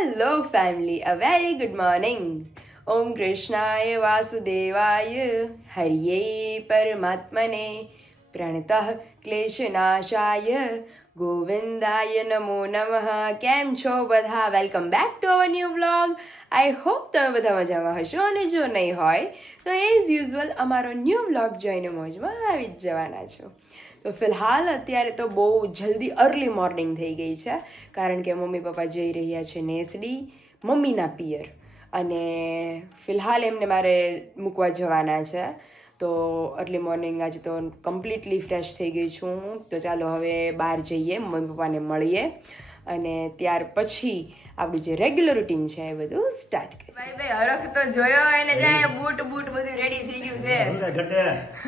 Hello family a very good morning ઓમ કૃષ્ણાય વાસુદેવાય હરિયે પરમાત્મને પ્રણતઃ ક્લેશનાશાય ગોવિંદાય નમો નમઃ કેમ છો બધા welcome back to our new vlog I hope તમે બધા મજામાં હશો અને જો નહીં હોય તો એઝ યુઝ્યુઅલ અમારો ન્યૂ વ્લોગ જોઈને મોજમાં આવી જ જવાના છો તો ફિલહાલ અત્યારે તો બહુ જલ્દી અર્લી મોર્નિંગ થઈ ગઈ છે, કારણ કે મમ્મી પપ્પા જઈ રહ્યા છે નેસડી, મમ્મીના પિયર. અને ફિલહાલ એમને મારે મૂકવા જવાના છે. તો અર્લી મોર્નિંગ આજે તો કમ્પ્લીટલી ફ્રેશ થઈ ગઈ છું તો ચાલો હવે બહાર જઈએ, મમ્મી પપ્પાને મળીએ. અને ત્યાર પછી આપણું જે રેગ્યુલર રૂટીન છે એ બધું સ્ટાર્ટ કરીએ. ભાઈ ભાઈ હરખ તો જોયો એને જાય બૂટ બૂટ બધું રેડી થઈ ગયું છે.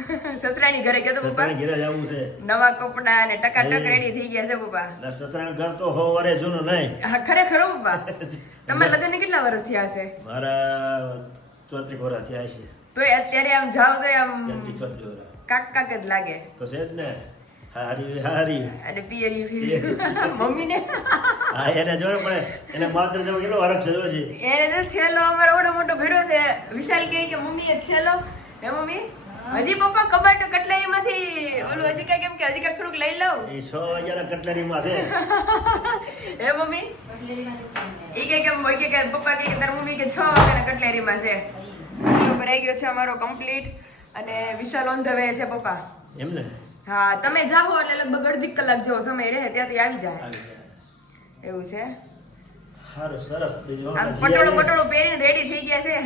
સસરાની ઘરે કહેતો પપ્પા? સસરાને ઘેરે જવું છે. નવા કપડા અને ટકાટક રેડી થઈ ગયા છે પપ્પા. સસરાનું ઘર તો હો વરે જૂનું નહીં. હા ખરેખર પપ્પા. તમારા લગ્ન કેટલા વર્ષ થયા છે મારા ચોત્રીસ વર્ષ થયા છે. તો અત્યારે આમ જાવ તો આમ કાક કાક જ લાગે. તો છે જ ને. હારી હારી. અને પિયરી ફિયરી મમ્મીને? હા એને જોડે પડે એને માત્ર જો કેટલો હરખ છે જોજે એને તો થેલો અમારો ઓડો મોટો ભર્યો છે. વિશાલ કહે કે મમ્મી એ થેલો. હે મમ્મી? હજી પપ્પા કબાટ કટલાઈમાંથી ઓલું હજી કાંઈ કેમ કે હજી કાંઈક થોડુંક લઈ લઉં. એ છ વાગ્યાના કટલેરીમાં છે. હે મમ્મી? એ કે કે કે કે પપ્પા કે કે તાર મમ્મી કે છ વાગ્યાના કટલેરીમાં છે. એટલો ભરાઈ ગયો છે અમારો કમ્પ્લીટ અને વિશાલ ઓન ધ વે છે પપ્પા. એમ ને હા તમે જાઓ એટલે લગભગ અડધી કલાક જેવો સમય રહે ત્યાંથી આવી જાય. એવું છે? સારું સરસ આમ પટોળો પટોળો પહેરીને રેડી થઈ ગયા છે.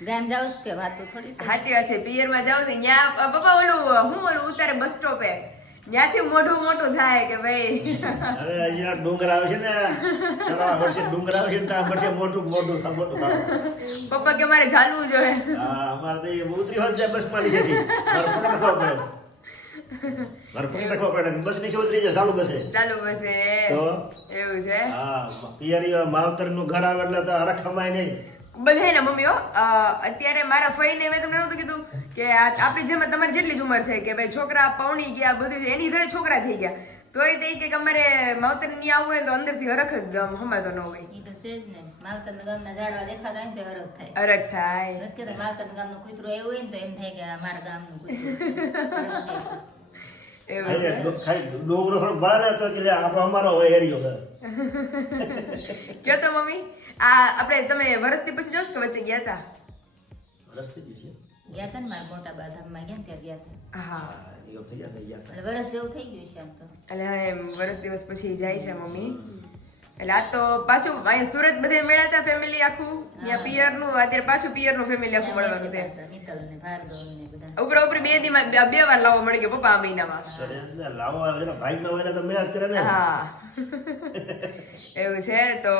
ગામ જાઉં કે વાતો થોડી સાચી વાત છે પિયરમાં જાવ છે ત્યાં પપ્પા ઓલું હું ઓલું ઉતારે બસ સ્ટોપે ત્યાંથી મોઢું મોટું થાય કે ભાઈ. હવે અહીંયા ડુંગર આવે છે ને સવા વર્ષે ડુંગર આવે છે ને ત્યાં વર્ષે મોટું મોટું મોટું પપ્પા કે મારે ચાલવું જોઈએ. હા અમારે તો એ ઉતરી હોત જાય બસમાં નીચેથી મારે પગે નખવા પડે. મારે પગે નખવા પડે બસ નીચે ઉતરી જાય ચાલુ બસે. ચાલુ બસે. તો? એવું છે? હા પિયરી માવતરનું ઘર આવે એટલે તો હરખ ખમાય નહીં. બધાય ને મમ્મીઓ. અત્યારે મારા ફઈને મેં તમને નહોતું કીધું. કે આ આપણી જેમ તમારી જેટલી જ ઉંમર છે કે ભાઈ છોકરા પૌણી ગયા બધું એની ઘરે છોકરા થઈ ગયા. તોય તે કે અમારે માવતરની આવવું હોય ને તો અંદરથી હરખ જ હમાતો ન હોય. એ તો છે જ ને. માવતર ગામના ઝાડવા દેખાતા હોય ને તો હરખ થાય. હરખ થાય. નથી કહેતા માવતર ગામનું કૂતરું એવું હોય ને તો એમ થાય કે આ મારા ગામનું કૂતરું ડોંગરો તો કે અમારો એરિયો કયો તો મમ્મી? આ આપણે તમે વર્ષથી પછી જોશ કે વચ્ચે ગયા હતા? વર્ષથી જ છે ગયા હતા ને મારા મોટા બા ધામમાં ગયા ને ત્યાં ગયા હતા હા. હા, થઈ જાય થઈ જાય વરસ જેવું થઈ ગયું છે આમ તો. એટલે હા વરસ દિવસ પછી જાય છે મમ્મી. એટલે આ તો પાછું અહીંયા સુરત બધે મળ્યા હતા ફેમિલી આખું. ત્યાં પિયરનું અત્યારે પાછું પિયરનું ફેમિલી આખું મળવાનું છે. મિત્તલ ને ભાર્ગવ ને બધા. ઉપર ઉપર બે દીમાં માં બે વાર લાવો મળી ગયો પપ્પા આ મહિનામાં. લાવો આવે છે ભાઈમાં હોય તો મેળ કરે ને. હા. એવું છે તો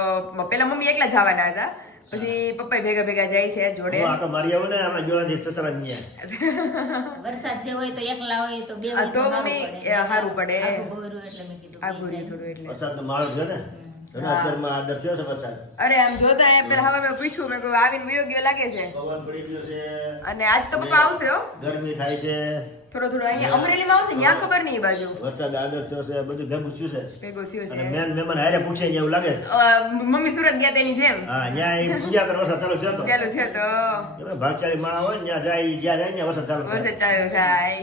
પેલા મમ્મી એકલા જવાના હતા. પછી પપ્પા ભેગા ભેગા જાય છે જોડે. આ તો મારી આવું ને આમાં જોવાથી સસરા ની વરસાદ જે હોય તો એકલા હોય તો બે હોય તો તો સારું મમ્મી, સારું પડે. આખું એટલે મેં કીધું આ બે થોડું એટલે. છે ને. અત્યારમાં આદર થયો છે વરસાદ. અરે આમ જોતા એ પેલા હવે મેં પૂછ્યું મેં કહ્યું આવીને વયો લાગે છે? પવન પડી ગયો છે. અને આજ તો પપ્પા આવશે હો. ગરમી થાય છે. થોડો થોડો અહીંયા અમરેલીમાં આવશે ત્યાં ખબર નહીં બાજુ. વરસાદ આદર થયો છે બધું ભેગું થયું છે. ભેગું થયું અને મેન મહેમાન હારે પૂછે ને એવું લાગે મમ્મી સુરત ગયા તેની જેમ. હા ત્યાં એ પૂજા કરવા વરસાદ ચાલુ થયો તો. ચાલુ થયો તો. ભાગશાળી માણસ હોય ત્યાં જાય જ્યાં જાય ને વરસાદ ચાલુ વરસાદ ચાલુ થાય.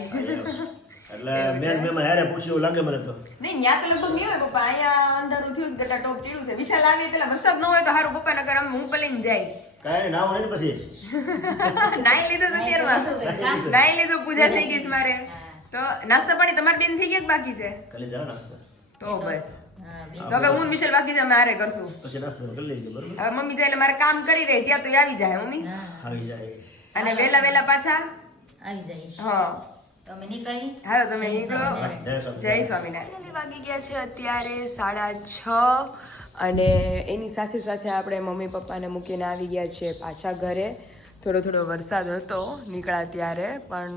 એટલે મેન મહેમાન હારે પૂછ્યું એવું લાગે મને તો. નહીં ત્યાં તો લગભગ નહીં હોય પપ્પા અહીંયા અંધારું થયું છે, ગટા ટોપ ચીડ્યું છે. વિશાલ આવે પેલા વરસાદ ન હોય તો સારું પપ્પા નગર આમ હું પલીને જાય. કાંઈ ના હોય ને પછી. નાઈ લીધું અત્યારમાં નાઈ લીધો પૂજા થઈ ગઈ છે મારે. તો નાસ્તો પાણી તમારી બેન થઈ ગયા બાકી છે? ખાલી જાવ નાસ્તો. તો બસ. હા, તો હવે હું મિશેલ બાકી છે અમે કરશું. પછી નાસ્તો કરી લેજો બરોબર? હવે મમ્મી જાય એટલે મારે કામ કરી રહી ત્યાં તો આવી જાય મમ્મી? આવી જાય. અને વેલા વેલા પાછા? આવી જાય. હા. તમે નીકળી? હાલો તમે નીકળો. જય જય સ્વામિનારાયણ. વાગી ગયા છે અત્યારે સાડા છ. અને એની સાથે સાથે આપણે મમ્મી પપ્પાને મૂકીને આવી ગયા છીએ પાછા ઘરે. થોડો થોડો વરસાદ હતો, નીકળ્યા ત્યારે, પણ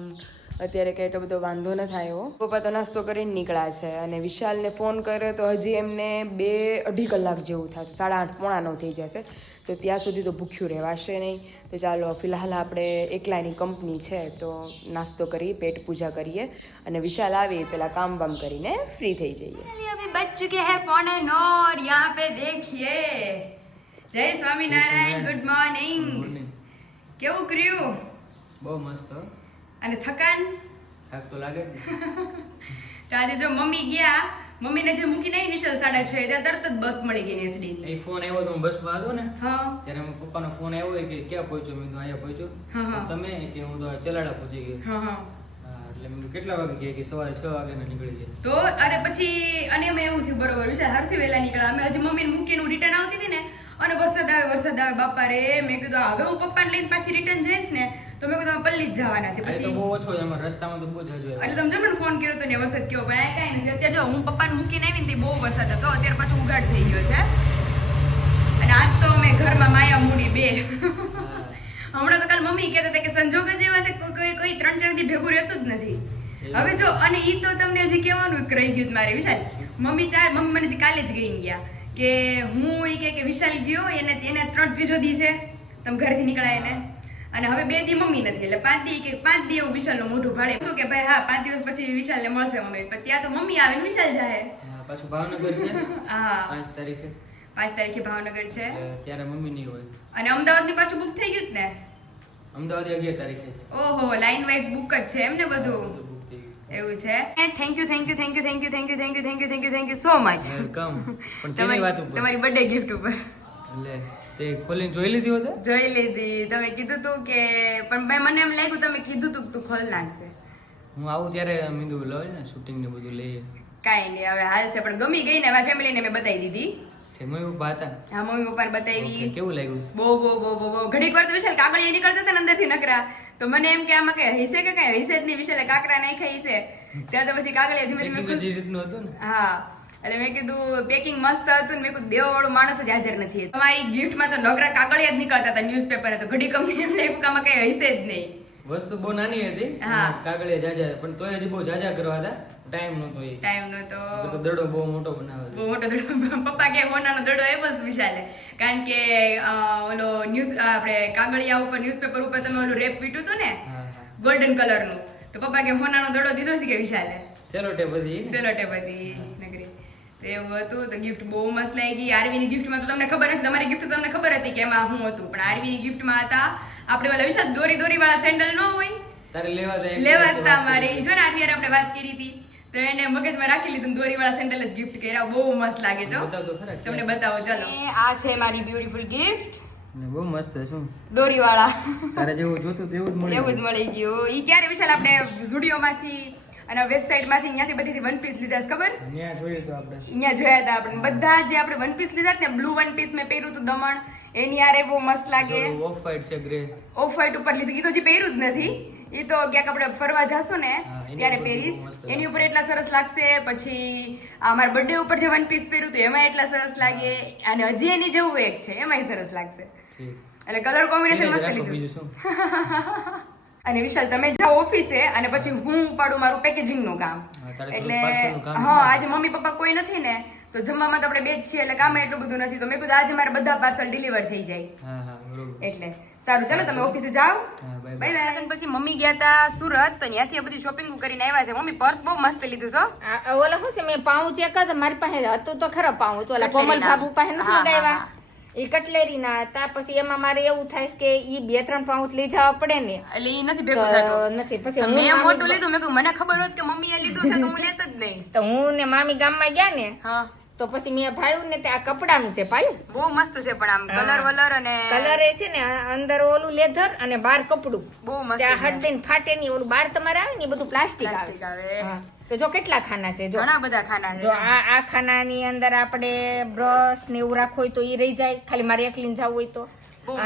અત્યારે કંઈ એટલો બધો વાંધો ન થયો પપ્પા તો નાસ્તો કરીને નીકળ્યા છે અને વિશાલને ફોન કર્યો તો હજી એમને બે અઢી કલાક જેવું થશે સાડા આઠ પોણા નવ થઈ જશે તો ત્યાં સુધી તો ભૂખ્યું રહેવાશે નહીં તો ચાલો ફિલહાલ આપણે એકલાની કંપની છે તો નાસ્તો કરી પેટ પૂજા કરીએ અને વિશાલ આવી પેલા કામ બામ કરીને ફ્રી થઈ જઈએ अभी बज चुके हैं पौने नौ और यहाँ पे देख જય સ્વામિનારાયણ ગુડ મોર્નિંગ મોર્નિંગ કેવું કર્યું બહુ મસ્ત હો. અને થકાન? થાક તો લાગે તો આજે જો મમ્મી ગયા મમ્મીને જે મૂકીને આવી નિશાલ સાડા છ ત્યાં તરત જ બસ મળી ગઈ નેસડી એ ફોન આવ્યો તો હું બસમાં હતો ને હા. ત્યારે મારા પપ્પાનો ફોન આવ્યો કે ક્યાં પહોંચ્યો? મેં તો અહીંયા પહોંચ્યો. હા, હા. તમે કે હું તો ચલાડા પહોંચી ગયો. હા હા. હા એટલે મેં કેટલા વાગે ગયા? કે સવારે છ વાગે નીકળી ગયા. તો અરે પછી અને અમે એવું થયું બરોબર વિચાર હરથી વહેલા નીકળ્યા. અમે હજી મમ્મીને મૂકીને હું રિટર્ન આવતી હતી ને અને વરસાદ આવે વરસાદ આવે બાપા રે મેં કીધું હવે હું પપ્પાને લઈને પાછી રિટર્ન જઈશ ને તો મેં કીધું પલ્લી જ જવાના છે પછી બહુ ઓછો એમાં રસ્તામાં તો બહુ જ હજુ એટલે તમે જમણ ફોન કર્યો તો ને વરસાદ કેવો પણ આ કાંઈ નથી. અત્યારે જો હું પપ્પાને મૂકીને આવીને તે બહુ વરસાદ હતો અત્યારે પાછો ઉઘાડ થઈ ગયો છે. અને આજ તો અમે ઘરમાં માયા મૂડી બે. હમણાં તો કાલ મમ્મી કહેતા હતા કે સંજોગ જ એવા છે કોઈ કોઈ ત્રણ ચાર દી ભેગું રહેતું જ નથી. હવે જો અને ઈ તો તમને હજી કહેવાનું રહી ગયું મારે વિશાલ. મમ્મી ચાર મમ્મી મને કાલે જ ગઈ ગયા. કે હું એ કે વિશાલ ગયો એને એને ત્રણ ત્રીજો દી છે. તમે ઘરેથી નીકળાય એને. અને હવે બે દી મમ્મી નથી એટલે પાંચ દી કે પાંચ દી એવું વિશાલનું મોઢું ભાડે. હતું કે ભાઈ હા પાંચ દિવસ પછી વિશાલને મળશે મમ્મી. પણ ત્યાં તો મમ્મી આવે ને વિશાલ જાય. પાછું ભાવનગર છે? હા. પાંચ તારીખે? પાંચ તારીખે ભાવનગર છે. ત્યારે મમ્મી નહીં હોય. અને અમદાવાદની પાછું બુક થઈ ગયું જ ને? અમદાવાદ અગિયાર તારીખે. ઓહો લાઈન વાઇઝ બુક જ છે એમ ને બધું. એવું છે. Thank you thank you thank you thank you thank you thank you thank you thank you so much welcome ઉપર? તમારી બર્થડે ગિફ્ટ ઉપર. એટલે તે ખોલીને જોઈ લીધી હોતે જોઈ લીધી. તમે કીધું તું કે પણ ભાઈ મને એમ લાગ્યું તમે કીધું તું કે તું ખોલ નાખજે. હું આવું ત્યારે મીંદુ લઈ ને શૂટિંગ ને બધું લઈએ કાંઈ નહીં હવે હાલ છે પણ ગમી ગઈ ને મારી ફેમિલીને મેં બતાવી દીધી. મમ્મી પપ્પા હતા? હા મમ્મી પપ્પાને બતાવી. કેવું લાગ્યું? બહુ બહુ બહુ બહુ બહુ. ઘડીક વાર તો વિશાલ કાગળિયા નીકળતા હતા ને અંદરથી નકરા તો મને એમ કે આમાં કઈ હિસે કે કઈ? હિસે જ નહીં. વિશાલે કાકરા નાખ્યા હિસે ત્યાં તો પછી કાગળિયા ધીમે ધીમે રીતનું હતું ને? હા. એટલે મેં કીધું પેકિંગ મસ્ત હતું મેં કીધું દેવા માણસ જ હાજર નથી. તમારી ગિફ્ટમાં તો નગરા કાગળિયા જ નીકળતા હતા ન્યૂઝપેપર તો. ઘડી કંપની એમ લાગ્યું કે કઈ હશે જ નહીં. વસ્તુ બહુ નાની હતી હા. કાગળિયા જાજા પણ તોય હજી બહુ જાજા કરવા હતા. ટાઈમ નતો એ. ટાઈમ નતો તો દડો બહુ મોટો બનાવ્યો બહુ મોટો દડો. પપ્પા કે હોનાનો દડો એવો જ વિશાલે. કારણ કે ઓલો ન્યૂઝ આપણે કાગળિયા ઉપર ન્યૂઝપેપર ઉપર તમે ઓલું રેપ પીટ્યું હતું ને ગોલ્ડન કલરનું તો પપ્પા કે હોનાનો દડો દીધો છે કે વિશાલે? સેલો ટેપ હતી. તો એવું હતું તો ગિફ્ટ બહુ મસ્ત લાગી. આરવીની ગિફ્ટમાં તો તમને ખબર હતી તમારી ગિફ્ટ તમને ખબર હતી કે એમાં હું હતું. પણ આરવીની ગિફ્ટમાં હતા આપણે ઓલા વિશાલ દોરી દોરી વાળા સેન્ડલ ન હોય. તારે લેવા જાય લેવા હતા મારે. જો ને આરવી આપણે વાત કરી હતી તો એને મગજમાં રાખી લીધું દોરી વાળા સેન્ડલ જ ગિફ્ટ કર્યા. બહુ મસ્ત લાગે છો તમને બતાવો ચાલો. આ છે મારી બ્યુટીફુલ ગિફ્ટ બહુ મસ્ત છે શું? દોરી વાળા તારે જેવું જોતું તેવું જ મળી એવું જ મળી ગયું. ઈ ક્યારે વિશાલ આપણે ઝુડિયો માંથી અને વેબસાઇટમાંથી ત્યાંથી બધીથી વન પીસ લીધા છે ખબર? ત્યાં જોયું તો આપણે. અહીંયા જોયા હતા આપણે. બધા જે આપણે વન પીસ લીધા ને બ્લુ વન પીસ મેં પહેર્યું હતું દમણ. એની હારે બહુ મસ્ત લાગે. ઓફ વાઈટ છે ગ્રે ઓફ વાઈટ ઉપર લીધું. એ તો હજી પહેર્યું જ નથી. એ તો ક્યાંક આપણે ફરવા જાશું ને ત્યારે પહેરીશ. એની ઉપર એટલા સરસ લાગશે. પછી આ મારા બર્થડે ઉપર જે વન પીસ પહેર્યું હતું એમાં એટલા સરસ લાગે. અને હજી એની જેવું એક છે એમાંય સરસ લાગશે. એટલે કલર કોમ્બિનેશન મસ્ત લીધું. અને વિશાલ તમે જાઓ ઓફિસે અને પછી હું ઉપાડું મારું પેકેજિંગનું કામ એટલે હા આજે મમ્મી પપ્પા કોઈ નથી ને તો જમવામાં તો આપણે બે જ છીએ એટલે કામ એટલું બધું નથી. તો મેં કીધું આજે મારે બધા પાર્સલ ડિલિવર થઈ જાય. હા હા બરોબર. એટલે સારું ચાલો તમે ઓફિસે જાઓ. બાય બાય અને પછી મમ્મી ગયા હતા સુરત તો ત્યાંથી આ બધી શોપિંગ કરીને આવ્યા છે. મમ્મી પર્સ બહુ મસ્ત લીધું છો ઓલા શું છે મેં પાઉં ચેક હતા મારી પાસે હતું તો ખરા પાઉં. તો ઓલા કોમલ બાબુ પાસે નથી લગાવ્યા. એ કટલેરીના હતા. પછી એમાં મારે એવું થાય કે ઈ બે ત્રણ પાઉચ લઈ જવા પડે ને. એટલે ઈ નથી ભેગું થતું. નથી. પછી મેં મોટું લીધું. મેં મને ખબર હોત કે મમ્મીએ લીધું છે તો હું લેત જ નહીં તો હું ને મામી ગામમાં ગયા ને હા. તો પછી મેં ભાયું ને તે આ કપડાનું છે ભાઈ. બહુ મસ્ત છે પણ આમ કલર વલર અને કલર એ છે ને અંદર ઓલું લેધર અને બાર કપડું. બહુ મસ્ત. હટ દઈને ફાટે ની ઓલું બાર તમારે આવે ને બધું પ્લાસ્ટિક આવે. હા. તો જો કેટલા ખાના છે જો. ઘણા બધા ખાના જો આ આ ખાનાની અંદર આપણે બ્રશ ને એવું રાખવું હોય તો એ રહી જાય. ખાલી મારે એકલીને જવું હોય તો.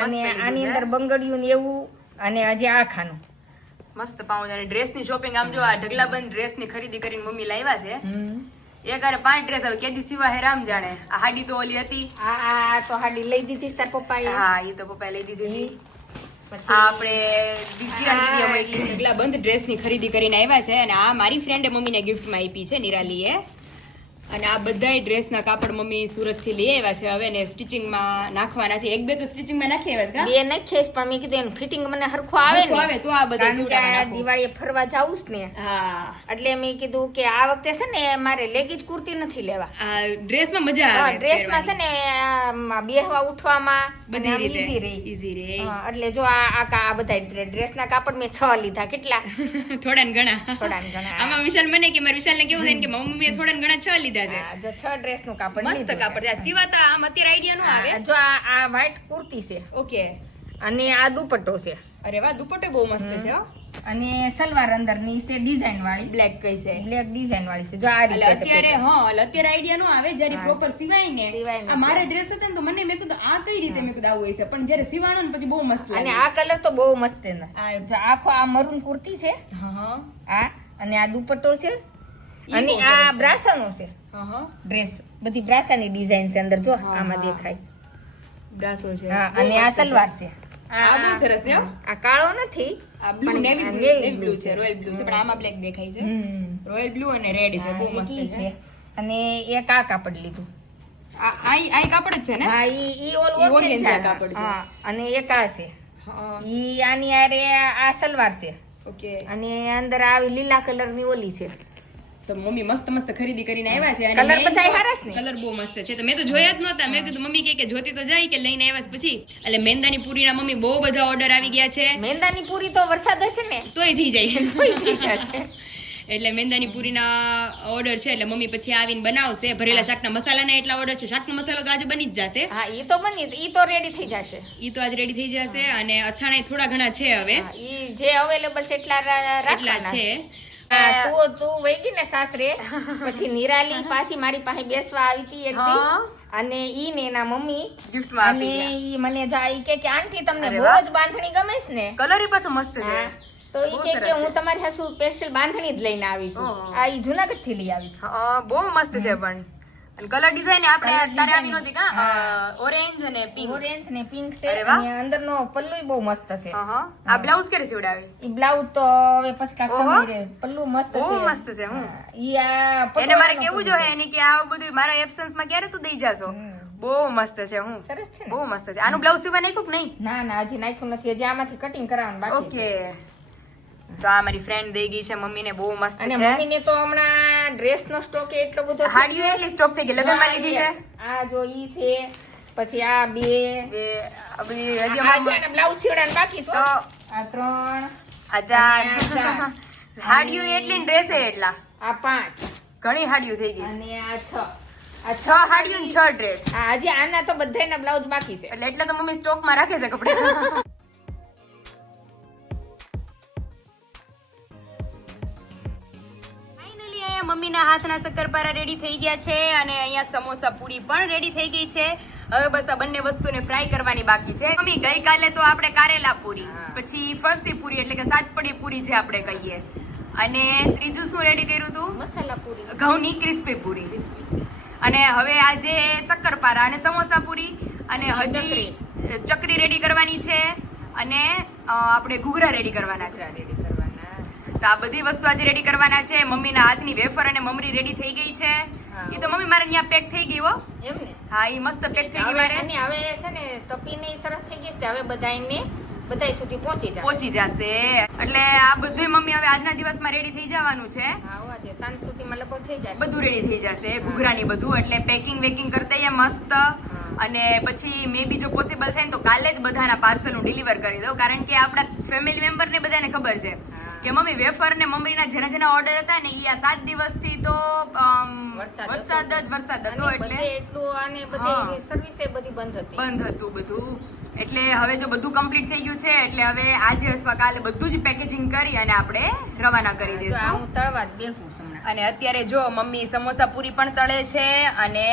અને આની અંદર બંગડિયું ને એવું અને હજી આ ખાનું. મસ્ત પાઉં અને ડ્રેસની શોપિંગ આમ જો આ ઢગલાબંધ ડ્રેસની ખરીદી કરીને મમ્મી લાવ્યા છે. એક હારે પાંચ ડ્રેસ હવે કેદી સિવા હે રામ જાણે. આ હાડી તો ઓલી હતી. આ તો હાડી લઈ દીધી તાર પપ્પાએ. હા એ તો પપ્પાએ લઈ દીધી હતી. આપણે કિરણ બંધ ડ્રેસની ખરીદી કરીને આવ્યા છે અને આ મારી ફ્રેન્ડે મમ્મીને ગિફ્ટમાં આપી છે નિરાલીએ. અને આ બધાય ડ્રેસના કાપડ મમ્મી સુરતથી લઈ આવ્યા છે. હવે ને સ્ટિચિંગમાં નાખવાના છે. એક બે તો સ્ટિચિંગમાં નાખી આવ્યા છે બે નાખીએ જ પણ મેં કીધું એનું ફિટિંગ મને હરખું આવે ને. આવે તો આ બધા સીવડાવવા દિવાળીએ ફરવા જાવું જ ને. હા. એટલે મેં કીધું કે આ વખતે છે ને મારે લેગીજ કુર્તી નથી લેવા. આ ડ્રેસમાં મજા આવે ડ્રેસમાં છે ને બેહવા ઉઠવામાં બધી રીતે. ઈઝી રહે. ઈઝી રહે. એટલે જો આ આ બધા ડ્રેસના કાપડ મેં છ લીધા. કેટલા? થોડા ને ઘણા. થોડા ને ઘણા. આમાં વિશાલ મને કે મારા વિશાલને કેવું થાય કે મમ્મીએ થોડા ને ઘણા છ લીધા. છે. જો છ ડ્રેસનું કાપડ મસ્ત કાપડ છે. સિવાતા આમ અત્યારે આઈડિયા નો આવે. જો આ આ વ્હાઇટ કુર્તી છે. ઓકે. અને આ દુપટ્ટો છે. અરે વાહ દુપટ્ટો બહુ મસ્ત છે હો. અને સલવાર અંદરની છે ડિઝાઇન વાળી. બ્લેક કઈ છે? બ્લેક ડિઝાઇન વાળી છે. જો આ રીતે અત્યારે. હા અત્યારે આઈડિયા નો આવે જ્યારે પ્રોપર સિવાય ને આ મારા ડ્રેસ હતો ને તો મને મેં કીધું આ કઈ રીતે મેં કીધું આવું હશે પણ જ્યારે સિવાણો ને પછી બહુ મસ્ત અને આ કલર તો બહુ મસ્ત આખો આ મરૂન કુર્તી છે. હા આ અને આ દુપટ્ટો છે. અને આ બ્રાસનો છે. ડ્રેસ બધી બ્રાસાની ડિઝાઇન છે અંદર જો આમાં દેખાય. બ્રાસો છે. હા અને આ સલવાર છે. આ બહુ સરસ છે આ કાળો નથી આ બ્લુ નેવી બ્લુ બ્લુ છે. રોયલ બ્લુ છે પણ આમાં બ્લેક દેખાય છે. રોયલ બ્લુ અને રેડ છે બહુ મસ્ત છે. અને એક આ કાપડ લીધું. આ આ કાપડ જ છે ને? હા ઈ ઈ ઓલ ઈ ઓલ થઈ organza જાય. કાપડ છે. હા અને એક આ છે. ઈ આની આરે આ સલવાર છે. ઓકે. અને અંદર આવી લીલા કલરની ઓલી છે. તો મમ્મી મસ્ત મસ્ત ખરીદી કરીને આવ્યા છે અને તો- હારા જ ને? કલર બહુ મસ્ત છે. તો મેં તો જોયા જ નહોતા. મેં કીધું મમ્મી કે કે જોતી તો જાય કે લઈને આવ્યા પછી. એટલે મેંદાની પૂરીના મમ્મી બહુ બધા ઓર્ડર આવી ગયા છે. મેંદાની પૂરી તો વરસાદ હશે ને? તોય થઈ જાય. તોય થઈ જશે. એટલે મેંદાની પૂરીના ઓર્ડર છે. એટલે મમ્મી પછી આવીને બનાવશે. ભરેલા શાકના મસાલાના એટલા ઓર્ડર છે. શાકનો મસાલો તો આજે બની જ જશે. હા ઈ તો બની ઈ તો રેડી થઈ જશે. ઈ તો આજ રેડી થઈ જશે અને અથાણે થોડા ઘણા છે હવે. ઈ જે અવેલેબલ છે એટલા એટલા છે. તું તું વહી ગઈ ને સાસરે? પછી નિરાલી પાછી મારી પાસે બેસવા આવી હતી એક અને ઈ ને એના મમ્મી. ગિફ્ટ અને ઈ મને જાય કે કે આંટી તમને બહુ જ બાંધણી ગમે છે ને? કલર એ પાછો મસ્ત છે. તો ઈ કે કે હું તમારી હાસુ સ્પેશિયલ બાંધણી જ લઈને આવી છું આ ઈ જુનાગઢથી લઈ આવીશ. છું બહુ મસ્ત છે પણ. અને કલર ડિઝાઇન આપણે અત્યારે આવી. નહોતી કા? ઓરેન્જ અને પિંક ઓરેન્જ ને પિંક છે. અને અંદરનો પલ્લુય બહુ મસ્ત છે. આ બ્લાઉઝ ક્યારે સીવડાવી? ઈ બ્લાઉઝ તો હવે પછી કાક. સમય રહે. પલ્લુ મસ્ત બહુ મસ્ત છે, હું. હા. ઈ આ એને મારે કેવું જો જોઈએ? એની કે આ બધું મારા એબ્સન્સમાં ક્યારે તું દઈ જાશો? બહુ મસ્ત છે હું સરસ છે બહુ મસ્ત છે. આનું બ્લાઉઝ સીવા નાખ્યું કે નહીં? ના ના હજી નાખ્યું નથી. હજી આમાંથી કટિંગ કરાવવાનું બાકી ઓકે. તો આ મારી ફ્રેન્ડ દઈ ગઈ છે મમ્મીને બહુ મસ્ત અને મમ્મી મમ્મીને તો હમણાં ડ્રેસ નો સ્ટોક એટલો બધો હાડીઓ એટલી સ્ટોક થઈ ગઈ લગ્નમાં લીધી છે? આ જો ઈ છે પછી આ બે બે બધી હજી છે અમારે ને બ્લાઉઝ સીવડાવવાનું બાકી છે આ ત્રણ આ ચાર. અને હાડીઓ એટલી ડ્રેસ એટલા. આ પાંચ. ઘણી હાડીઓ થઈ ગઈ અને આ છ. આ છ હાડીઓ ને છ ડ્રેસ આ હજી આના તો બધાયના બ્લાઉઝ બાકી છે. એટલે એટલે તો મમ્મી સ્ટોકમાં રાખે છે કપડે. મમ્મીના હાથના શક્કરપારા રેડી થઈ ગયા છે અને અહીંયા સમોસા પૂરી પણ રેડી થઈ ગઈ છે. હવે બસ આ બંને વસ્તુને ફ્રાય કરવાની બાકી છે. મમ્મી ગઈકાલે તો આપણે કારેલા પૂરી પછી ફરસી પૂરી એટલે કે સાતપડી પૂરી જે આપણે કહીએ. અને ત્રીજું શું રેડી કર્યું હતું મસાલા પૂરી. ઘઉંની ક્રિસ્પી પૂરી. અને હવે આજે શક્કરપારા અને સમોસા પૂરી અને હજી ચકરી. રેડી કરવાની છે. અને આપણે ઘૂઘરા રેડી કરવાના છે. તો આ બધી વસ્તુ આજે રેડી કરવાના છે. મમ્મીના હાથની વેફર અને મમરી રેડી થઈ ગઈ છે. એ તો મમ્મી મારે ત્યાં પેક થઈ ગઈ હો. એમ ને? હા એ મસ્ત પેક થઈ ગઈ મારે. અને હવે છે ને તપીને સરસ થઈ ગઈ છે હવે બધાયને બધાય સુધી પહોંચી જશે. પહોંચી જશે. એટલે આ બધું મમ્મી હવે આજના દિવસમાં રેડી થઈ જવાનું છે. સાંજ સુધીમાં લગભગ થઈ બધું રેડી થઈ જશે ઘૂઘરાની બધું. એટલે પેકિંગ વેકિંગ કરતા મસ્ત. અને પછી મે બી જો પોસિબલ થાય ને તો કાલે જ બધાના પાર્સલ હું ડિલિવર કરી દઉં. કારણ કે આપણા ફેમિલી મેમ્બર ને બધાને ખબર છે. કે મમ્મી વેફર ને મમ્મીના જેના જેના ઓર્ડર હતા ને એ આ સાત દિવસથી તો વરસાદ જ વરસાદ હતો એટલે એટલું અને બધી સર્વિસ બધી બંધ હતી. બંધ હતું બધું. એટલે હવે જો બધું કમ્પ્લીટ થઈ ગયું છે એટલે હવે આજે અથવા કાલે બધું જ પેકેજિંગ કરી અને આપણે રવાના કરી દઈશું હું તળવા બેહું અને અત્યારે જો મમ્મી સમોસા પૂરી પણ તળે છે અને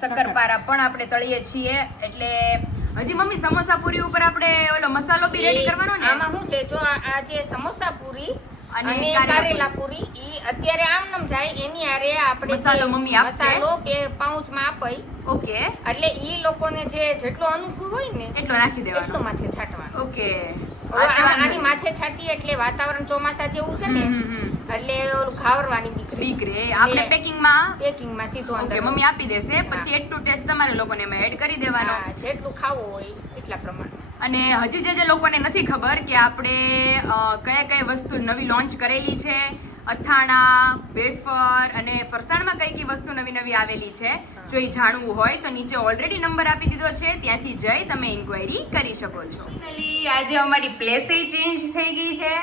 શક્કરપારા પણ આપણે તળીએ છીએ એટલે હજી મમ્મી સમોસા પૂરી ઉપર આપણે ઓલો મસાલો બી રેડી કરવાનો ને? આમાં શું છે? જો આ જે સમોસા પૂરી અને કારેલા પૂરી. ઈ અત્યારે આમ નમ જાય એની આરે આપણે મસાલો મમ્મી આપશે. મસાલો કે પાઉચમાં આપઈ ઓકે. એટલે ઈ લોકોને જે જેટલો અનુકૂળ હોય ને એટલો રાખી દેવાનો. એટલો માથે છાંટવાનું. ઓકે. આની માથે છાંટીએ એટલે વાતાવરણ ચોમાસા જેવું છે ને. એટલે ઓલું ખાવરવાની દીકરી. દીકરી રે આપણે પેકિંગમાં? પેકિંગમાં સીધું અંદર મમ્મી આપી દેશે પછી એડ ટુ ટેસ્ટ તમારે લોકોને એમાં એડ કરી દેવાનો. જેટલું ખાવું હોય એટલા પ્રમાણે. અને હજી જે જે લોકોને નથી ખબર કે આપણે કયા કયા વસ્તુ નવી લોન્ચ કરેલી છે અથાણા વેફર અને ફરસાણમાં કઈ કઈ વસ્તુ નવી નવી આવેલી છે જો એ જાણવું હોય તો નીચે ઓલરેડી નંબર આપી દીધો છે ત્યાંથી જઈ તમે ઇન્ક્વાયરી કરી શકો છો. આજે અમારી પ્લેસે ચેન્જ થઈ ગઈ છે.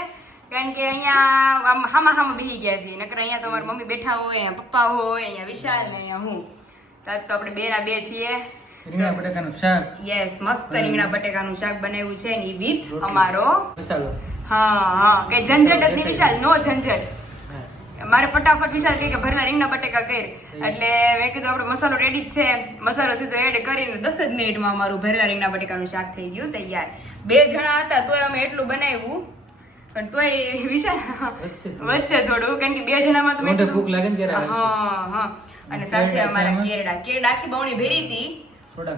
કારણ કે અહીંયા આમ હામા હામા બેસી ગયા છે નકર અહીંયા તો મારી મમ્મી બેઠા હોય અહીંયા પપ્પા હોય અહીંયા વિશાલ ને અહીંયા હું. તો આજ તો આપણે બેના બે છીએ. રીંગણા બટેકાનું શાક. યસ મસ્ત રીંગણા બટેકાનું શાક બનાવ્યું છે ને વિથ અમારો મસાલો હા હા. કે ઝંઝટ હતી વિશાલ નો ઝંઝટ. મારે ફટાફટ વિશાલ કે ભરેલા રીંગણા બટેકા કર. એટલે મેં કીધું આપણો મસાલો રેડી જ છે. મસાલો સીધો એડ કરીને દસ જ મિનિટમાં અમારું ભરેલા રીંગણા બટેકાનું શાક થઈ ગયું તૈયાર. બે જણા હતા તોય અમે એટલું બનાવ્યું. પણ તોય વિશાલ વચ્ચે થોડું. કારણ કે બે જણામાં તો મેં ભૂખ લાગે ને હા હા. અને સાથે અમારા કેરડા કેરડા આખી બવણી ભેરી હતી.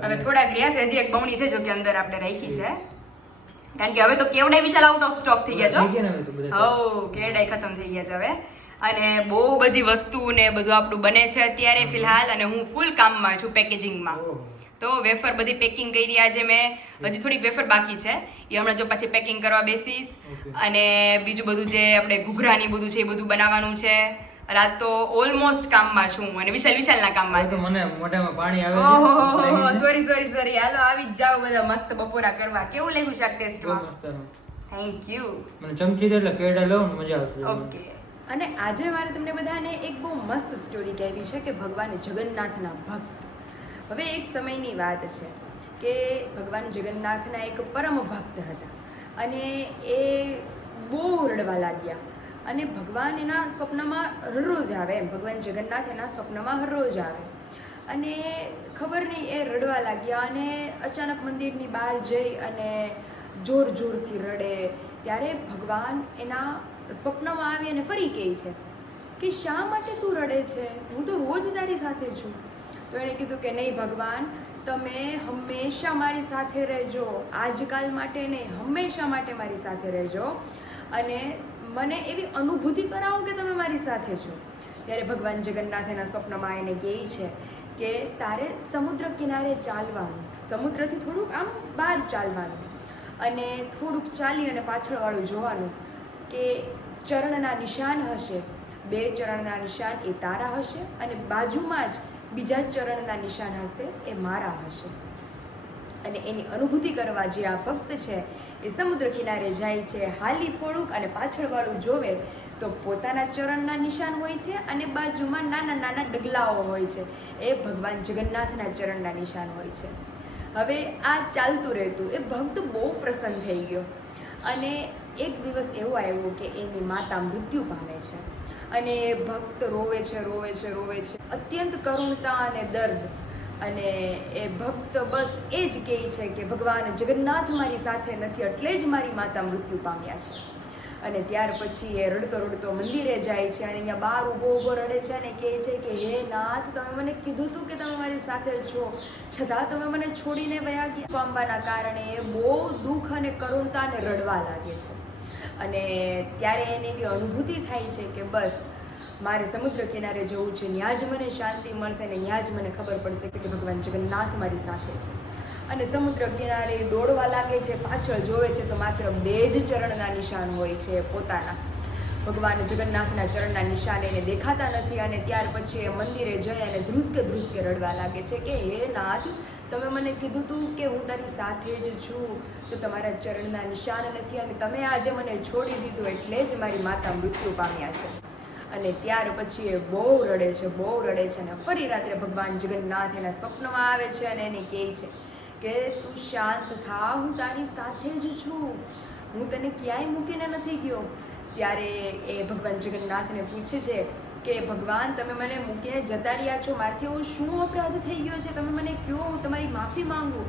હવે થોડાક રહ્યા છે હજી એક બવણી છે જો કે અંદર આપણે રાખી છે. કારણ કે હવે તો કેવડાય વિશાલ આઉટ ઓફ સ્ટોક થઈ ગયા છો. બધા. હો કેવડાય ખતમ થઈ ગયા છે હવે. અને બહુ બધી વસ્તુ ને બધું આપણું બને છે અત્યારે ફિલહાલ અને હું ફૂલ કામમાં છું પેકેજિંગમાં. તો વેફર બધી પેકિંગ કરી આજે મેં હજી થોડીક વેફર બાકી છે. એ હમણાં જો પાછી પેકિંગ કરવા બેસીશ. અને બીજું બધું જે આપણે ઘૂઘરાની બધું છે એ બધું બનાવવાનું છે. રાત તો ઓલમોસ્ટ કામમાં છું અને વિશાલ વિશાલના કામમાં છું. મને મોઢામાં પાણી આવે ઓહો સોરી સોરી સોરી હાલો આવી જ જાઓ બધા મસ્ત બપોરા કરવા. કેવું લાગ્યું શાક બહુ ટેસ્ટમાં થેન્ક યુ મને ચમચી એટલે કેડા લઉં મજા આવશે. ઓકે અને આજે મારે તમને બધાને એક બહુ મસ્ત સ્ટોરી કહેવી છે કે ભગવાન જગન્નાથના ભક્ત હવે એક સમયની વાત છે કે ભગવાન જગન્નાથના એક પરમ ભક્ત હતા અને એ બહુ રડવા લાગ્યા. અને ભગવાન એના સ્વપ્નમાં હરરોજ આવે એમ, ભગવાન જગન્નાથ એના સ્વપ્નમાં હરરોજ આવે. અને ખબર નહીં, એ રડવા લાગ્યા અને અચાનક મંદિરની બહાર જઈ અને જોર જોરથી રડે. ત્યારે ભગવાન એના સ્વપ્નમાં આવી અને ફરી કહે છે કે, શા માટે તું રડે છે? હું તો રોજ તારી સાથે છું. તો એણે કીધું કે નહીં ભગવાન, તમે હંમેશા મારી સાથે રહેજો. આજકાલ માટે નહીં, હંમેશા માટે મારી સાથે રહેજો. અને મને એવી અનુભૂતિ કરાવો કે તમે મારી સાથે છો. ત્યારે ભગવાન જગન્નાથ એના સ્વપ્નમાં એને કહે છે કે તારે સમુદ્ર કિનારે ચાલવાનું, સમુદ્રથી થોડુંક આમ બહાર ચાલવાનું અને થોડુંક ચાલી અને પાછળવાળું જોવાનું કે ચરણના નિશાન હશે. બે ચરણના નિશાન એ તારા હશે અને બાજુમાં જ બીજા ચરણના નિશાન હશે એ મારા હશે. અને એની અનુભૂતિ કરવા જે આ ભક્ત છે એ સમુદ્ર કિનારે જાય છે, હાલી થોડુંક અને પાછળવાળું જોવે તો પોતાના ચરણના નિશાન હોય છે અને બાજુમાં નાના નાના ડગલાઓ હોય છે. એ ભગવાન જગન્નાથના ચરણના નિશાન હોય છે. હવે આ ચાલતું રહેતું, એ ભક્ત બહુ પ્રસન્ન થઈ ગયો. અને એક દિવસ એવો આવ્યો કે એની માતા મૃત્યુ પામે છે. અને ભક્ત રોવે છે રોવે છે રોવે છે. અત્યંત કરુણતા અને દર્દ. અને એ ભક્ત બસ એ જ કહે છે કે ભગવાન જગન્નાથ મારી સાથે નથી, એટલે જ મારી માતા મૃત્યુ પામ્યા છે. અને ત્યાર પછી એ રડતો રડતો મંદિરે જાય છે અને અહીંયા બહાર ઊભો ઊભો રડે છે અને કહે છે કે, હે નાથ, તમે મને કીધું હતું કે તમે મારી સાથે છો. છતાં તમે મને છોડીને વયા ગયા. પામવાના કારણે એ બહુ દુઃખ અને કરુણતાને રડવા લાગે છે. અને ત્યારે એને એવી અનુભૂતિ થાય છે કે બસ, મારે સમુદ્ર કિનારે જવું છે ત્યાં જ મને શાંતિ મળશે અને ત્યાં જ મને ખબર પડશે કે ભગવાન જગન્નાથ મારી સાથે છે. અને સમુદ્ર કિનારે દોડવા લાગે છે, પાછળ જોવે છે તો માત્ર બે જ ચરણના નિશાન હોય છે પોતાના. ભગવાન જગન્નાથના ચરણના નિશાન એને દેખાતા નથી અને ત્યાર પછી એ મંદિરે જઈ અને ધ્રુસકે ધ્રુસકે રડવા લાગે છે કે, હે નાથ, તમે મને કીધું તું કે હું તારી સાથે જ છું. તો તમારા ચરણના નિશાન નથી અને તમે આજે મને છોડી દીધું એટલે જ મારી માતા મૃત્યુ પામ્યા છે. અને ત્યાર પછી એ બહુ રડે છે, બહુ રડે છે અને ફરી રાત્રે ભગવાન જગન્નાથ એના સ્વપ્નમાં આવે છે અને એને કહે છે કે, તું શાંત થા, હું તારી સાથે જ છું. હું તને ક્યાંય મૂકીને નથી ગયો. ત્યારે એ ભગવાન જગન્નાથને પૂછે છે કે, ભગવાન, તમે મને મૂકીને જતા રહ્યા છો. મારથી એવો શું અપરાધ થઈ ગયો છે? તમે મને કહો હું તમારી માફી માંગુ.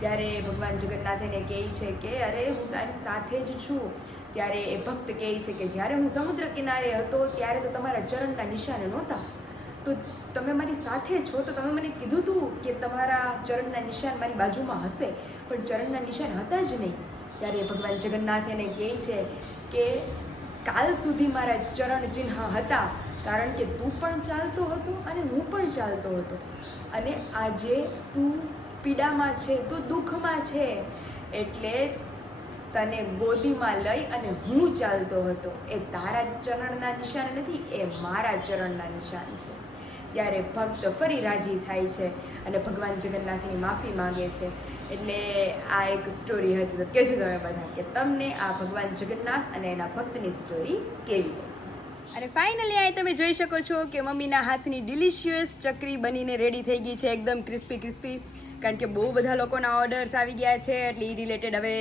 ત્યારે ભગવાન જગન્નાથ એને કહે છે કે, અરે, હું તારી સાથે જ છું. ત્યારે એ ભક્ત કહે છે કે, જ્યારે હું સમુદ્ર કિનારે હતો, ત્યારે તો તમારા ચરણના નિશાને નહોતા. તો તમે મારી સાથે છો. તો તમે મને કીધું હતું કે તમારા ચરણના નિશાન મારી બાજુમાં હશે, પણ ચરણના નિશાન હતા જ નહીં. ત્યારે ભગવાન જગન્નાથ એને કહે છે કે કાલ સુધી મારા ચરણ ચિહ્ન હતા, કારણ કે તું પણ ચાલતો હતો અને હું પણ ચાલતો હતો. અને આજે તું પીડામાં છે, તું દુઃખમાં છે, એટલે તને ગોદીમાં લઈ અને હું ચાલતો હતો. એ તારા ચરણના નિશાન નથી, એ મારા ચરણના નિશાન છે. ત્યારે ભક્ત ફરી રાજી થાય છે અને ભગવાન જગન્નાથની માફી માંગે છે. એટલે આ એક સ્ટોરી હતી. તો કહેજો તમે બધા કે તમને આ ભગવાન જગન્નાથ અને એના ભક્તની સ્ટોરી કેવી લાગી? અને ફાઇનલી આ તમે જોઈ શકો છો કે મમ્મીના હાથની ડિલિશિયસ ચકરી બનીને રેડી થઈ ગઈ છે, એકદમ ક્રિસ્પી ક્રિસ્પી કારણ કે બહુ બધા લોકોના ઓર્ડર્સ આવી ગયા છે, એટલે એ રિલેટેડ હવે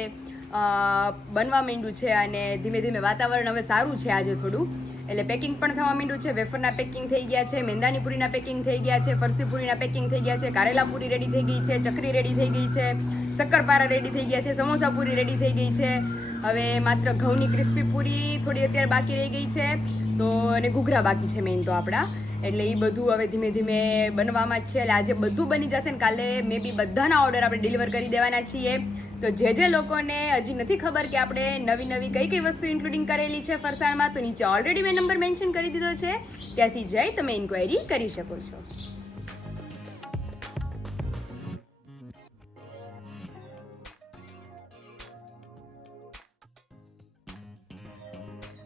બનવા માંડ્યું છે અને ધીમે ધીમે વાતાવરણ હવે સારું છે આજે થોડું. એટલે પેકિંગ પણ થવા માંડ્યું છે, વેફરના પેકિંગ થઈ ગયા છે મેંદાની પૂરીના પેકિંગ થઈ ગયા છે ફરસી પૂરીના પેકિંગ થઈ ગયા છે કારેલા પૂરી રેડી થઈ ગઈ છે, ચકરી રેડી થઈ ગઈ છે, શક્કરપારા રેડી થઈ ગયા છે સમોસા પૂરી રેડી થઈ ગઈ છે. હવે માત્ર ઘઉંની ક્રિસ્પી પૂરી થોડી અત્યારે બાકી રહી ગઈ છે, તો અને ઘૂઘરા બાકી છે મેઇન તો આપણા. એટલે એ બધું હવે ધીમે ધીમે બનવામાં જ છે. એટલે આજે બધું બની જશે ને કાલે મે બી બધાના ઓર્ડર આપણે ડિલિવર કરી દેવાના છીએ. તો જે જે લોકોને હજી નથી ખબર કે આપણે નવી નવી કઈ કઈ વસ્તુ ઇન્ક્લુડિંગ કરેલી છે ફરસાણમાં, તો નીચે ઓલરેડી મેં નંબર મેન્શન કરી દીધો છે. ત્યાંથી જઈ તમે ઇન્ક્વાયરી કરી શકો છો.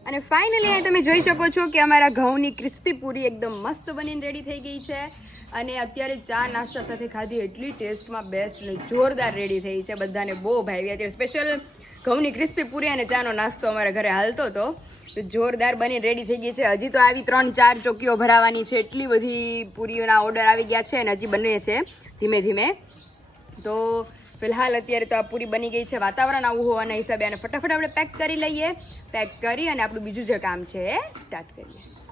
અને ફાઇનલી તમે જોઈ શકો છો કે અમારા ઘઉંની ક્રિસ્પી પૂરી એકદમ મસ્ત બનીને રેડી થઈ ગઈ છે. અને અત્યારે ચા નાસ્તા સાથે ખાધી એટલી ટેસ્ટમાં બેસ્ટ અને જોરદાર રેડી થઈ છે બધાને બહુ ભાવી અત્યારે સ્પેશિયલ ઘઉંની ક્રિસ્પી પૂરી અને ચાનો નાસ્તો અમારા ઘરે હાલતો હતો. તો જોરદાર બની રેડી થઈ ગઈ છે. હજી તો આવી ત્રણ ચાર ચોકીઓ ભરાવાની છે. એટલી બધી પૂરીઓના ઓર્ડર આવી ગયા છે અને હજી બને છે ધીમે ધીમે. તો ફિલહાલ અત્યારે તો આ પૂરી બની ગઈ છે વાતાવરણ આવું હોવાના હિસાબે અને ફટાફટ આપણે પેક કરી લઈએ. પેક કરી અને આપણું બીજું જે કામ છે એ સ્ટાર્ટ કરીએ.